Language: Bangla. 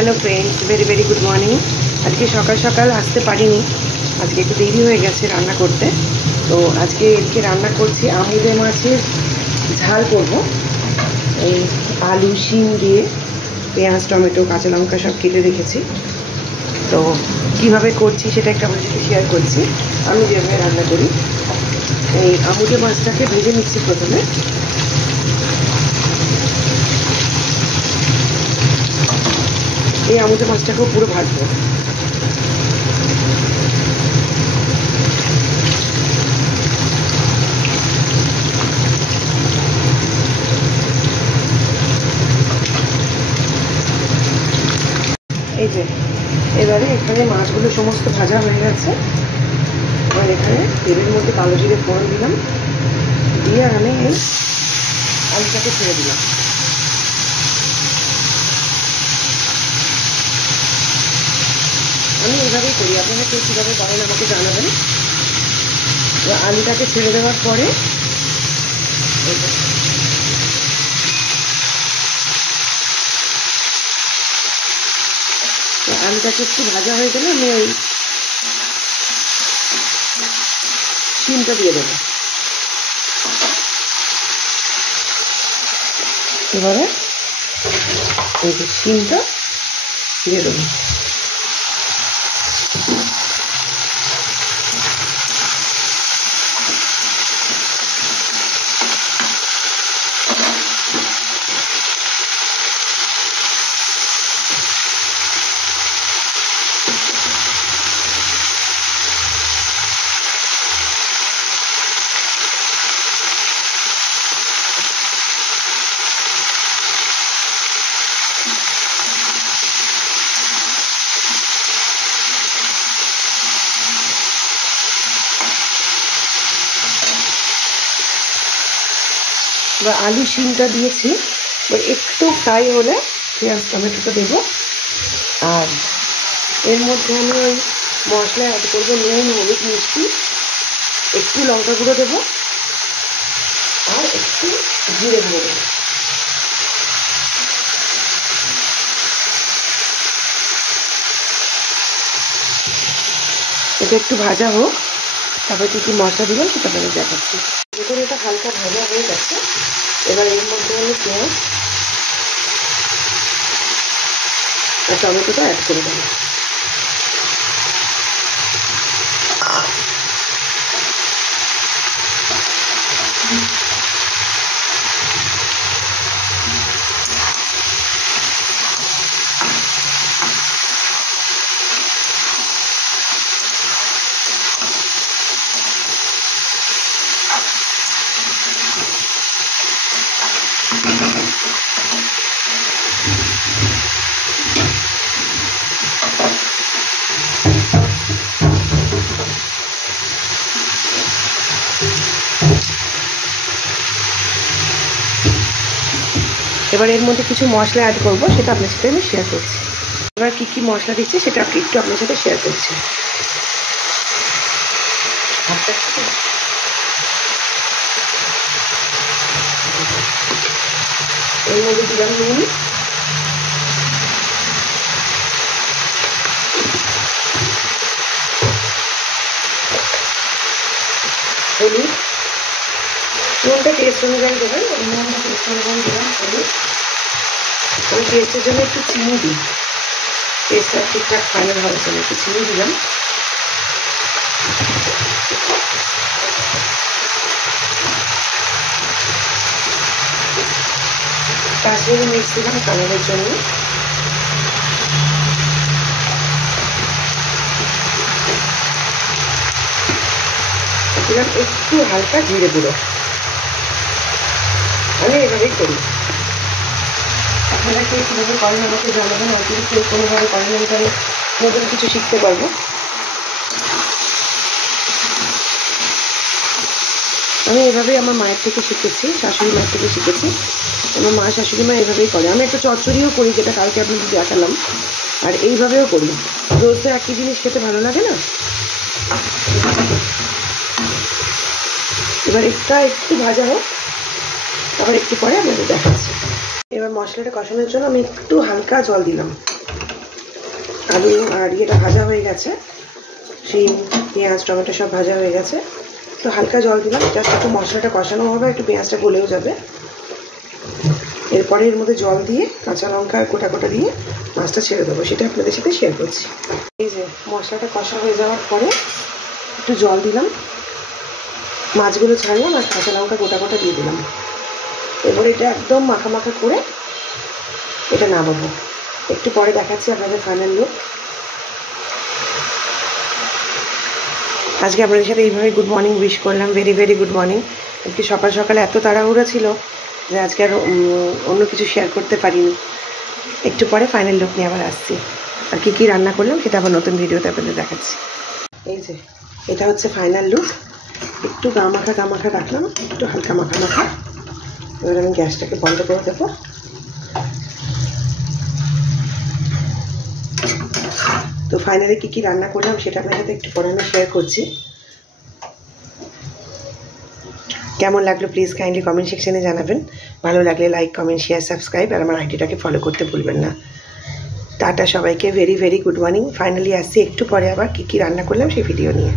Hello friends, very very good morning. आज के सकाल सकाल आसते पारिनी, आज के एक देरी हो गए रान्ना करते। तो आज के एदिके रान्ना करछि आमुदे माछेर झाल करब। आलू शिम दिए पेঁয়াজ टमेটো काँचा लंका सब केटे रेखेছি। तो কিভাবে করছি সেটা একটা আপনাদের সাথে শেয়ার করছি। আমি যেভাবে রান্না করি, এই আমুদে মাছটাকে ভেজে নিচ্ছি। প্রথমে এই আমুদে মাছটাকেও পুরো ভাজবো। এই যে এবারে এখানে মাছগুলো সমস্ত ভাজা হয়ে গেছে। এবার এখানে তেলের মধ্যে কালো জিরে ফোড়ন দিলাম, দিয়ে আমি এই আলুটাকে ছেড়ে দিলাম। আমি এইভাবেই করি, আপনারা কেউ কীভাবে করেন আমাকে জানাবেন। আলুটাকে ছেড়ে দেওয়ার পরে আলুটাকে একটু ভাজা হয়ে গেলে আমি ওই শিমটা দিয়ে দেবো। এবারে এই যে শিমটা দিয়ে দেবো। বা আলু শিমটা দিয়েছি, একটু ফ্রাই হলে পেঁয়াজ টমেটোটা দেবো। আর এর মধ্যে আমি ওই মশলা অ্যাড করবো, নুন হলুদ মিষ্টি, একটু লঙ্কা গুঁড়ো দেবো আর একটু জিরে গুঁড়ো দেবো। এটা একটু ভাজা হোক, তারপরে কী কী মশলা দিলাম সেটা আপনাদের দেখাচ্ছি। দেখুন এটা হালকা ভাজা হয়ে গেছে। এবার এর মধ্যে আমি পেঁয়াজ আর টমেটোটা অ্যাড করে দেবো। এবার এর মধ্যে কিছু মশলা অ্যাড করবো, সেটা আপনার সাথে আমি শেয়ার করছি। এবার কী কী মশলা দিচ্ছি সেটা একটু আপনার সাথে শেয়ার করছি। এর মধ্যে দিলাম নুন, হলুদ, নুনটা টেস্ট অনুযায়ী দেবেন, নুনটা টেস্ট অনুযায়ী দিলাম হলুদ। আমি টেস্টের জন্য একটু চিনি দিই, টেস্টটা ঠিকঠাক ফাইনাল হওয়ার জন্য একটু চিনি দিলাম। কাশ্মীরি মির্চ দিলাম কালারের জন্য। দিলাম একটু হালকা জিরে গুঁড়ো। আমি এভাবেই করি, আপনারা কেউ কীভাবে করেন আমাকে জানাবেন। হয়তো কেউ কোনোভাবে করেন, আমি তাহলে নতুন কিছু শিখতে পারবো। আমি এভাবেই আমার মায়ের থেকে শিখেছি, শাশুড়ি মায়ের থেকে শিখেছি। আমার মা শাশুড়ি মা এভাবেই করে। আমি একটা চচ্চড়িও করি, যেটা কালকে আপনাদের দেখালাম, আর এইভাবেও করি। রোজ তো একই জিনিস খেতে ভালো লাগে না। এবার একটু ভাজা হোক, আবার একটু পরে আপনাদের দেখাচ্ছি। এবার মশলাটা কষানোর জন্য আমি একটু হালকা জল দিলাম। আলু আর ইয়েটা ভাজা হয়ে গেছে, শিম পেঁয়াজ টমেটো সব ভাজা হয়ে গেছে। তো হালকা জল দিলাম, জাস্ট একটু মশলাটা কষানো হবে, একটু পেঁয়াজটা গলেও যাবে। এরপরে এর মধ্যে জল দিয়ে কাঁচা লঙ্কা গোটা গোটা দিয়ে মাছটা ছেড়ে দেবো, সেটা আপনাদের সাথে শেয়ার করছি। এই যে মশলাটা কষা হয়ে যাওয়ার পরে একটু জল দিলাম, মাছগুলো ছাড়লাম আর কাঁচা লঙ্কা গোটা গোটা দিয়ে দিলাম। এবার এটা একদম মাখা মাখা করে এটা নামাবো। একটু পরে দেখাচ্ছি আপনাদের ফাইনাল লুক। আজকে আপনাদের সাথে এইভাবে গুড মর্নিং উইশ করলাম, ভেরি ভেরি গুড মর্নিং। আজকে সকাল সকালে এত তাড়াহুড়ো ছিল যে আজকে আর অন্য কিছু শেয়ার করতে পারিনি। একটু পরে ফাইনাল লুক নিয়ে আবার আসছি, আর কী কী রান্না করলাম সেটা আবার নতুন ভিডিওতে আপনাদের দেখাচ্ছি। এই যে এটা হচ্ছে ফাইনাল লুক। একটু গা মাখা রাখলাম, একটু হালকা মাখা মাখা। এবার আমি গ্যাসটাকে বন্ধ করে দেবো। তো ফাইনালি কী কী রান্না করলাম সেটা আপনার সাথে একটু পরে আমি শেয়ার করছি। কেমন লাগলো প্লিজ কাইন্ডলি কমেন্ট সেকশনে জানাবেন। ভালো লাগলে লাইক কমেন্ট শেয়ার সাবস্ক্রাইব আর আমার আইডিটাকে ফলো করতে ভুলবেন না। টাটা সবাইকে, very very good morning. Finally আসছি একটু পরে আবার কী কী রান্না করলাম সেই ভিডিও নিয়ে।